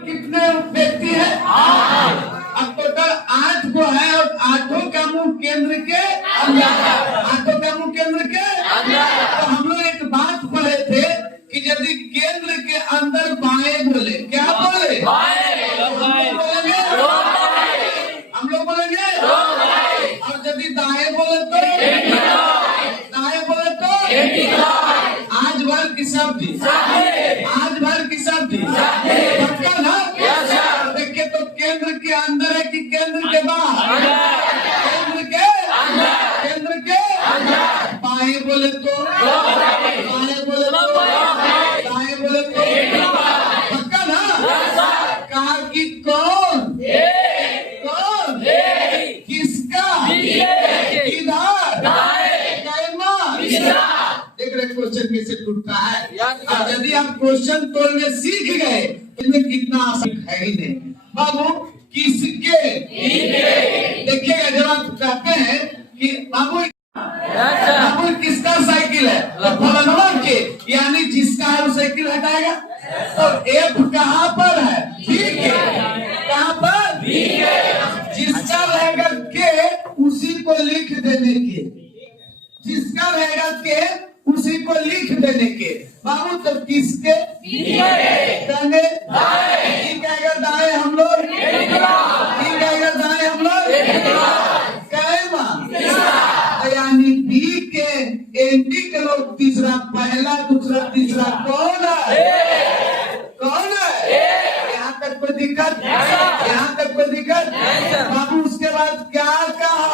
कितने व्यक्ति है? अब टोटल 8 को है और 8 का मुंह केंद्र के अंदर, 8 का मुंह केंद्र के अंदर। तो हम लोग एक बात पढ़े थे कि यदि केंद्र के अंदर बाएं बोले, क्या बोले? हम लोग बोलेंगे और यदि दाएं बोले तो दाएं बोले तो आज भर की सब्जी, आज भर की सब्जी पक्का ना? देखिए तो केंद्र के अंदर है कि केंद्र के बाहर? केंद्र के अंदर, केंद्र के अंदर। बाएं बोले तो बाएं बोले तो दाएं बोले तो पक्का ना? कहा कि कौन कौन किसका किधर देख रहे क्वेश्चन कैसे टूटता है। और यदि आप क्वेश्चन तोड़ने सीख गए इनमें कितना आसान है ही नहीं। बाबू किसके, देखिएगा जब आप कहते हैं कि बाबू बाबू किसका साइकिल है तो फलाना के, यानी जिसका है वो साइकिल हटाएगा। तो एफ कहाँ पर है? ठीक है, कहाँ पर? जिसका रहेगा के उसी को लिख देने के, जिसका रहेगा के उसी को लिख देने के। बाबू तो किसके कहेंगे? कहेगा दाएं हम लोग, कहेगा दाएं हम लोग कहेगा, यानी बी के एंटी के लोग तीसरा, पहला दूसरा तीसरा कौन है? कौन है? यहाँ तक कोई दिक्कत? यहाँ तक कोई दिक्कत? बाबू उसके बाद क्या कहा?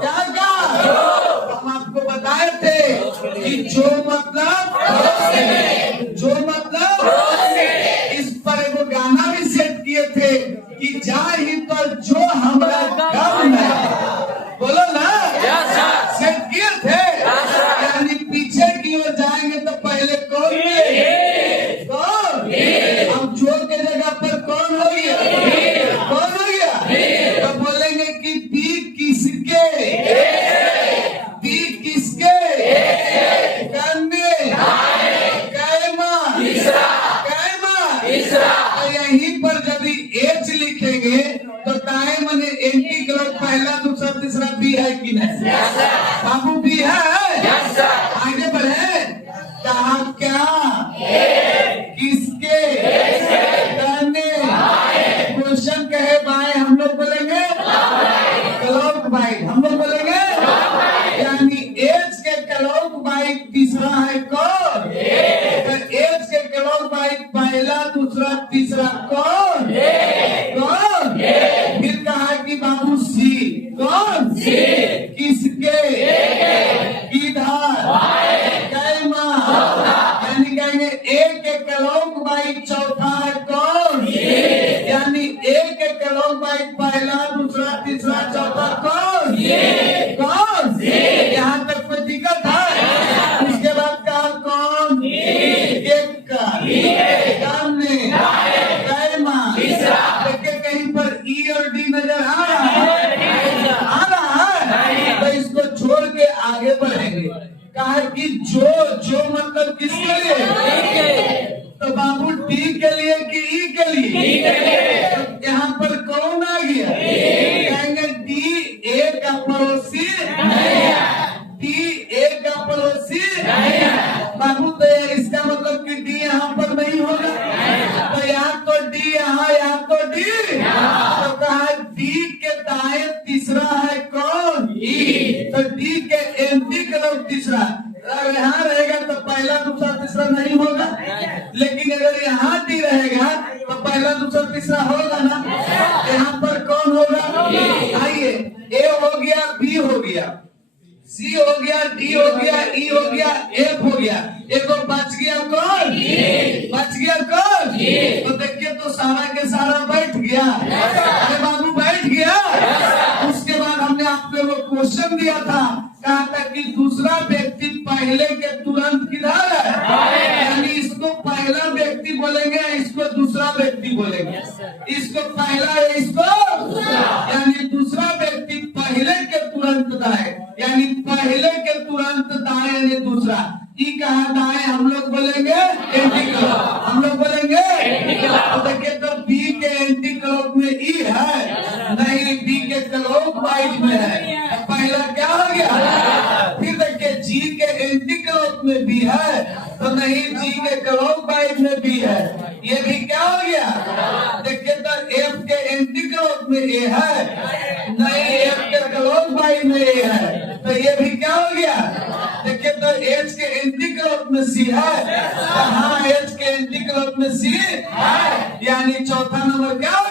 क्या कहा? हम आपको बताए थे कि जो मतलब इस पर वो गाना भी सेट किए थे कि जाहि पर जो हमरा गम है, बोलो ना, सेट किए थे। यानी पीछे की ओर जाएंगे तो पहले कौन मिलेंगे? कौन? अब जो के जगह पर कौन हो गया? कौन हो गया? तो बोलेंगे कि बी किसके, बी किसके करने कैमा। यहीं पर यदि एच लिखेंगे तो दाएं मने एंटी क्लॉक पहला दूसरा तीसरा बी है कि नहीं? बाबू बी है। आगे बढ़े, कहा क्या किसके करने, क्वेश्चन कहे बाएं हम लोग बोलेंगे क्लॉक वाइज, हम लोग बोलेंगे यानी एच के क्लॉक वाइज तीसरा है कौन? एच के क्लॉक वाइज पहला दूसरा तीसरा कौन? कौन? फिर कहा कि बाबू सी, कौन? किसके किधर कैमा, यानी कहेंगे ए के क्लॉक वाइज चौथा है कौन? यानी ए के क्लॉक वाइज पहला दूसरा तीसरा चौथा कौन? कौन? यहाँ तक कोई दिक्कत है? उसके बाद कहा कौन? एक का सामने कैमा। देखिए कहीं पर ई और डी नजर आ रहा है? आ रहा है? तो इसको छोड़ के आगे बढ़ेंगे। कहा कि जो मतलब किसके लिए? तो बाबू डी के लिए कि ई के लिए? यहाँ पर कौन आ गया? कहेंगे डी ए का पड़ोसी, डी ए का पड़ोसी। बाबू तो इसका मतलब कि डी यहाँ पर नहीं होगा, तो यहाँ तो डी यहाँ तो डी। तो कहा डी के दाएं तीसरा है कौन? ई। तो डी के एंटी क्लॉक तीसरा, यहाँ रहेगा तो पहला दूसरा तीसरा नहीं होगा, लेकिन अगर यहाँ डी रहेगा तो पहला दूसरा तीसरा होगा ना। यहाँ पर कौन होगा? आइए, ए हो गया, बी हो गया, सी हो गया, डी हो गया, ई हो गया, एफ हो गया, एक और बच गया कौन? बच गया कौन? तो देखिए तो सारा के सारा बैठ गया। अरे बाबू बैठ गया। उसके बाद हमने आपको वो क्वेश्चन दिया था, कहा था कि दूसरा व्यक्ति पहले के तुरंत किधर है? यानी इसको पहला व्यक्ति बोलेंगे, इसको दूसरा व्यक्ति बोलेंगे। इसको पहला है, इसको यानी दूसरा व्यक्ति पहले के तुरंत दाएं, यानी पहले के तुरंत दाएं यानी दूसरा। ई कहा दाएं हम लोग बोलेंगे, हम लोग बोलेंगे है तो नहीं जी के क्लॉक वाइज में बी है, ये भी क्या हो गया? देखिए तो एफ के एंटी क्लॉक में ए है, नहीं एफ के क्लॉक वाइज में ए है, तो ये भी क्या हो गया? देखिए तो एच के एंटी क्लॉक में सी है, हाँ एच के एंटी क्लॉक में सी है, यानी चौथा नंबर क्या